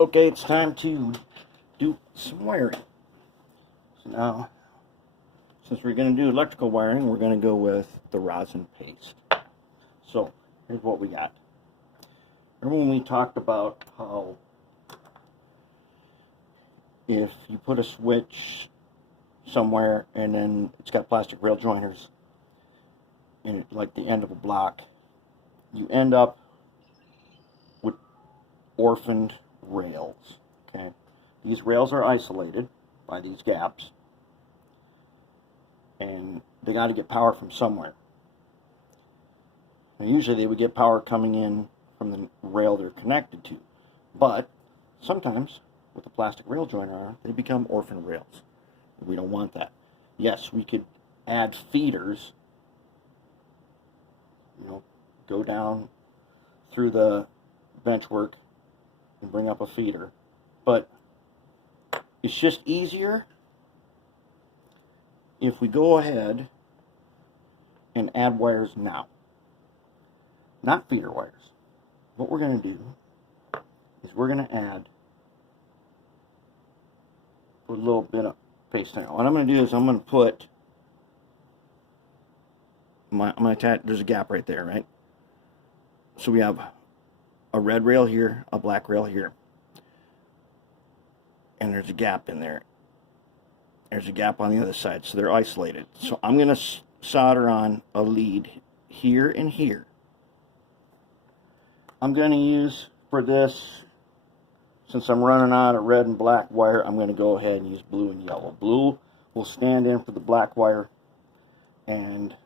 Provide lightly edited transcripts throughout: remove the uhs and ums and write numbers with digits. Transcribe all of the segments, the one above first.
Okay, it's time to do some wiring. So now, since we're going to do electrical wiring, we're going to go with the rosin paste. So, here's what we got. Remember when we talked about how if you put a switch somewhere and then it's got plastic rail joiners in it, like the end of a block, you end up with orphaned rails. Okay, these rails are isolated by these gaps, and they got to get power from somewhere. Now, usually they would get power coming in from the rail they're connected to, but sometimes with a plastic rail joiner on, they become orphan rails. We don't want that. Yes, we could add feeders, go down through the benchwork and bring up a feeder, but it's just easier if we go ahead and add wires now, not feeder wires. What we're going to do is we're going to add a little bit of paste on. What I'm going to do is I'm going to put I'm going to attach, there's a gap right there, right? So we have a red rail here, a black rail here, and there's a gap in there. There's a gap on the other side, so they're isolated. So I'm going to solder on a lead here and here. I'm going to use for this, since I'm running out of red and black wire, I'm going to go ahead and use blue and yellow. Blue will stand in for the black wire, and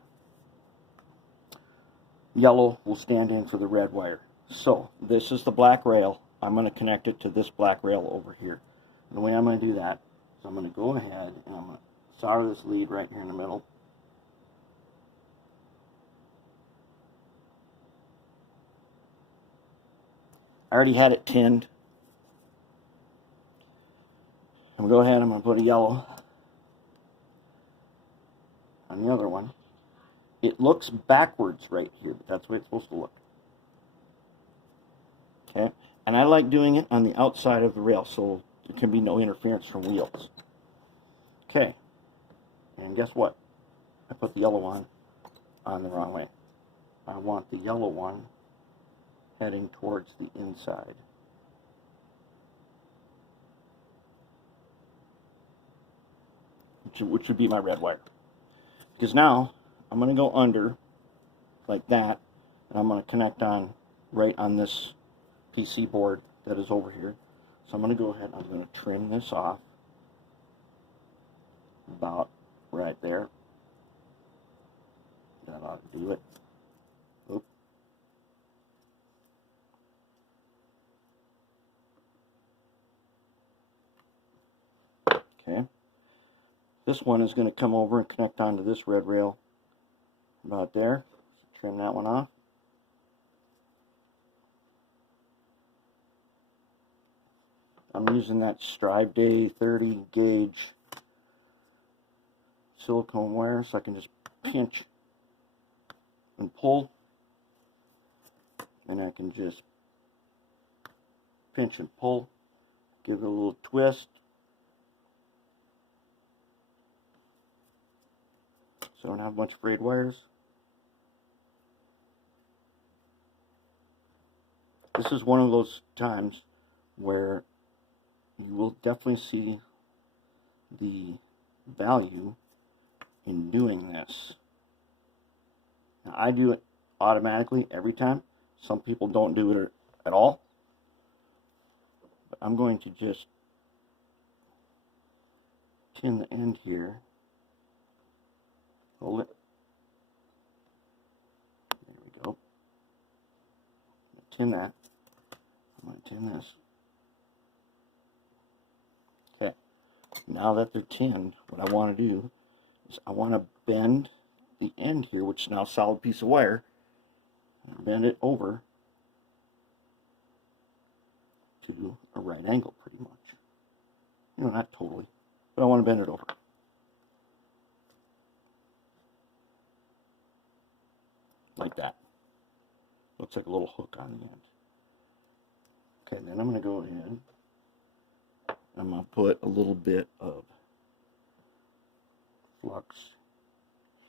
yellow will stand in for the red wire. So this is the black rail. I'm going to connect it to this black rail over here. And the way I'm going to do that is I'm going to go ahead and I'm going to solder this lead right here in the middle. I already had it tinned. I'm going to go ahead and I'm going to put a yellow on the other one. It looks backwards right here, but that's the way it's supposed to look. Okay, and I like doing it on the outside of the rail so there can be no interference from wheels. Okay, and guess what? I put the yellow one on the wrong way. I want the yellow one heading towards the inside. Which would be my red wire. Because now I'm going to go under like that, and I'm going to connect on right on this PC board that is over here. So I'm going to go ahead and I'm going to trim this off about right there. That ought to do it. Oop. Okay. This one is going to come over and connect onto this red rail about there. So trim that one off. I'm using that Strive Day 30 gauge silicone wire so I can just pinch and pull, and I can just pinch and pull, give it a little twist so I don't have a bunch of frayed wires. This is one of those times where you will definitely see the value in doing this. Now, I do it automatically every time. Some people don't do it at all. But I'm going to just tin the end here. Hold it. There we go. Tin that. I'm going to tin this. Okay. Now that they're tinned, what I want to do is I want to bend the end here, which is now a solid piece of wire, and bend it over to a right angle pretty much. Not totally, but I want to bend it over. Like that. Looks like a little hook on the end. Okay, then I'm going to go ahead I'm going to put a little bit of flux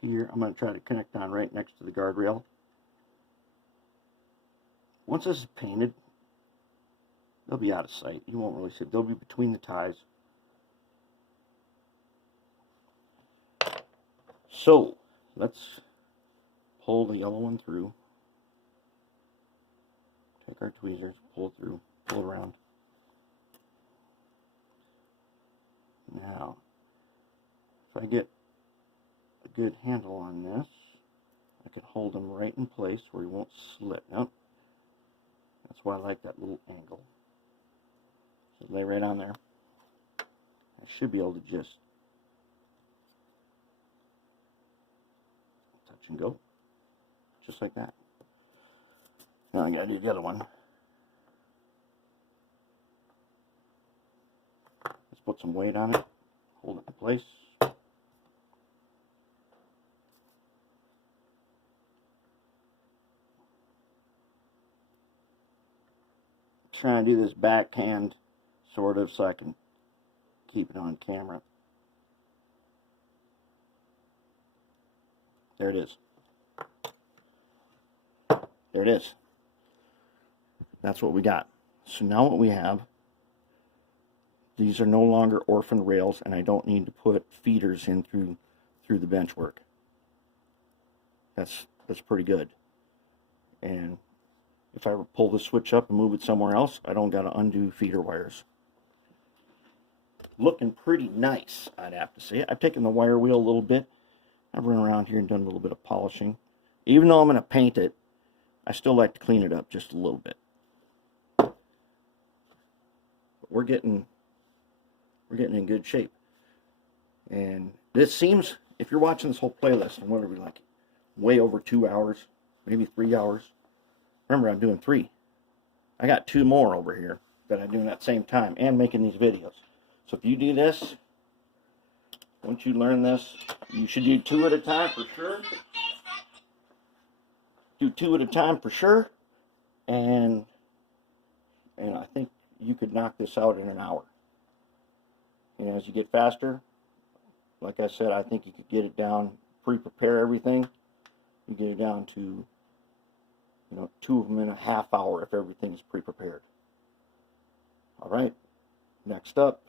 here. I'm going to try to connect on right next to the guardrail. Once this is painted, they'll be out of sight. You won't really see it. They'll be between the ties. So, let's pull the yellow one through. Take our tweezers, pull it through, pull it around. Now, if I get a good handle on this, I can hold them right in place where he won't slip. Nope. That's why I like that little angle. So lay right on there. I should be able to just touch and go. Just like that. Now I gotta do the other one. Let's put some weight on it. Hold it in place. Trying to do this backhand sort of so I can keep it on camera. There it is. There it is. That's what we got. So now what we have, these are no longer orphan rails, and I don't need to put feeders in through the bench work. That's pretty good. And if I ever pull the switch up and move it somewhere else, I don't got to undo feeder wires. Looking pretty nice, I'd have to say. I've taken the wire wheel a little bit. I've run around here and done a little bit of polishing. Even though I'm going to paint it, I still like to clean it up just a little bit. But we're getting in good shape. And this seems, if you're watching this whole playlist, and what are we like, way over 2 hours, maybe 3 hours. Remember, I'm doing 3. I got 2 more over here that I'm doing at the same time and making these videos. So if you do this, once you learn this, you should do 2 at a time for sure. Do 2 at a time for sure. And I think you could knock this out in an hour. And as you get faster, like I said, I think you could get it down, pre-prepare everything. You get it down to, 2 of them in a half hour if everything is pre-prepared. All right, next up,